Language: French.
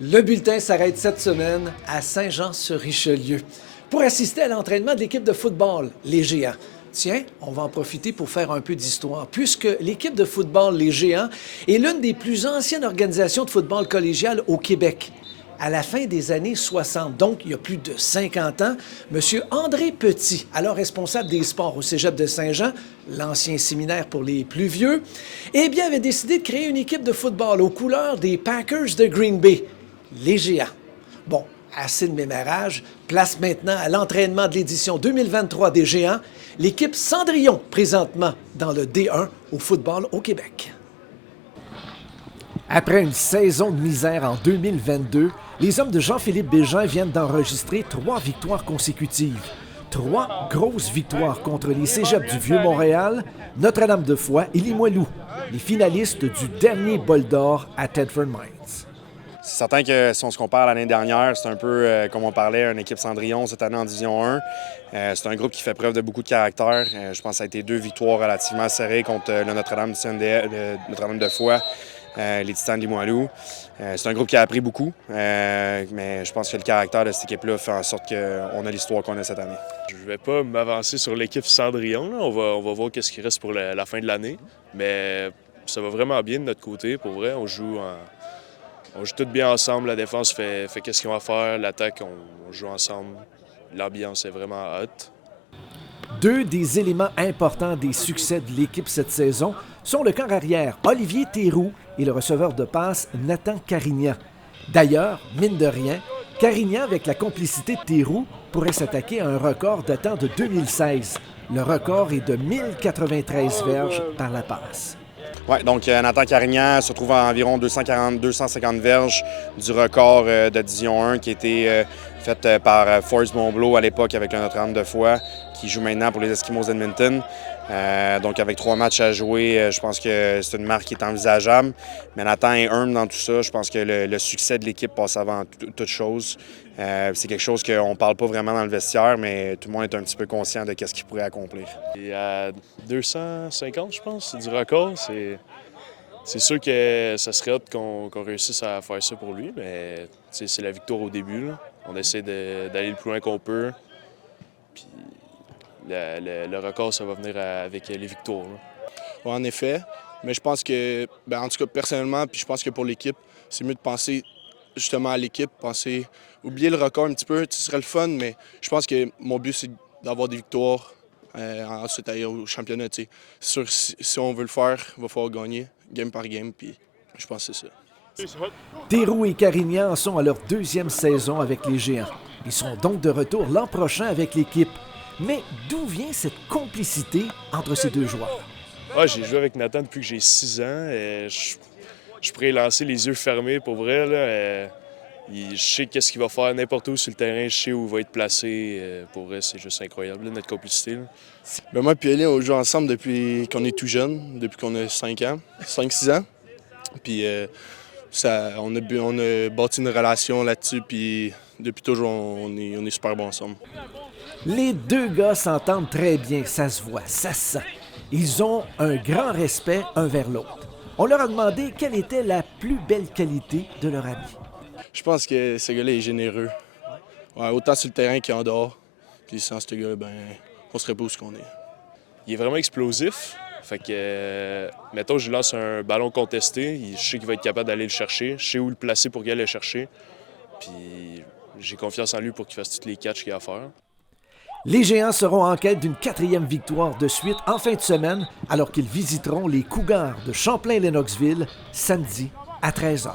Le bulletin s'arrête cette semaine à Saint-Jean-sur-Richelieu pour assister à l'entraînement de l'équipe de football, les Géants. Tiens, on va en profiter pour faire un peu d'histoire, puisque l'équipe de football, les Géants, est l'une des plus anciennes organisations de football collégial au Québec. À la fin des années 60, donc il y a plus de 50 ans, M. André Petit, alors responsable des sports au Cégep de Saint-Jean, l'ancien séminaire pour les plus vieux, eh bien, avait décidé de créer une équipe de football aux couleurs des Packers de Green Bay, les Géants. Bon, assez de mémorage, place maintenant à l'entraînement de l'édition 2023 des Géants, l'équipe Cendrillon, présentement dans le D1 au football au Québec. Après une saison de misère en 2022, les hommes de Jean-Philippe Bégin viennent d'enregistrer 3 victoires consécutives. 3 grosses victoires contre les cégeps du Vieux-Montréal, Notre-Dame-de-Foy et Limoilou, les finalistes du dernier bol d'or à Thetford Mines. C'est certain que si on se compare à l'année dernière, c'est un peu comme on parlait, une équipe Cendrillon cette année en Division 1. C'est un groupe qui fait preuve de beaucoup de caractère. Je pense que ça a été 2 victoires relativement serrées contre le Notre-Dame de Foy. Les Titans de Limoilou. C'est un groupe qui a appris beaucoup, mais je pense que le caractère de cette équipe-là fait en sorte qu'on a l'histoire qu'on a cette année. Je ne vais pas m'avancer sur l'équipe Cendrillon. Là. On va voir ce qui reste pour la fin de l'année, mais ça va vraiment bien de notre côté. Pour vrai, on joue tout bien ensemble. La défense fait qu'est-ce qu'ils ont à faire. L'attaque, on joue ensemble. L'ambiance est vraiment hot. 2 des éléments importants des succès de l'équipe cette saison sont le corps arrière Olivier Théroux et le receveur de passe Nathan Carignan. D'ailleurs, mine de rien, Carignan, avec la complicité de Théroux, pourrait s'attaquer à un record datant de 2016. Le record est de 1093 verges par la passe. Oui, donc Nathan Carignan se trouve à environ 250 verges du record de Division 1 qui a été fait par Forrest Monbleau à l'époque avec le Notre-Dame de Foy, qui joue maintenant pour les Eskimos d'Edmonton. Donc avec 3 matchs à jouer, je pense que c'est une marque qui est envisageable. Mais Nathan est humble dans tout ça. Je pense que le succès de l'équipe passe avant toute chose. C'est quelque chose qu'on ne parle pas vraiment dans le vestiaire, mais tout le monde est un petit peu conscient de ce qu'il pourrait accomplir. Et à 250, je pense, du record. C'est sûr que ça serait hâte qu'on réussisse à faire ça pour lui, mais c'est la victoire au début. Là. On essaie d'aller le plus loin qu'on peut. Puis le record, ça va venir avec les victoires. Ouais, en effet, mais je pense que, en tout cas personnellement, puis je pense que pour l'équipe, c'est mieux de penser justement à l'équipe, oublier le record un petit peu, ce serait le fun, mais je pense que mon but, c'est d'avoir des victoires, ensuite aller au championnat. C'est sûr, si on veut le faire, il va falloir gagner, game par game, puis je pense que c'est ça. Théroux et Carignan sont à leur 2e saison avec les Géants. Ils seront donc de retour l'an prochain avec l'équipe. Mais d'où vient cette complicité entre ces 2 joueurs? J'ai joué avec Nathan depuis que j'ai 6 ans. Je pourrais lancer les yeux fermés pour vrai. Là. Je sais qu'est-ce qu'il va faire n'importe où sur le terrain. Je sais où il va être placé. Pour vrai, c'est juste incroyable, là, notre complicité. Là. Moi et Eli, on joue ensemble depuis qu'on est tout jeune, depuis qu'on a 5-6 ans. Puis on a bâti une relation là-dessus, puis depuis toujours, on est super bons ensemble. Les 2 gars s'entendent très bien, ça se voit, ça se sent. Ils ont un grand respect un vers l'autre. On leur a demandé quelle était la plus belle qualité de leur ami. Je pense que ce gars-là est généreux. Ouais, autant sur le terrain qu'en dehors. Puis sans ce gars, on serait pas où ce qu'on est. Il est vraiment explosif. Fait que, mettons, je lui lance un ballon contesté. Je sais qu'il va être capable d'aller le chercher. Je sais où le placer pour qu'il aille le chercher. Puis j'ai confiance en lui pour qu'il fasse tous les catchs qu'il a à faire. Les Géants seront en quête d'une 4e victoire de suite en fin de semaine, alors qu'ils visiteront les Cougars de Champlain-Lennoxville samedi à 13h.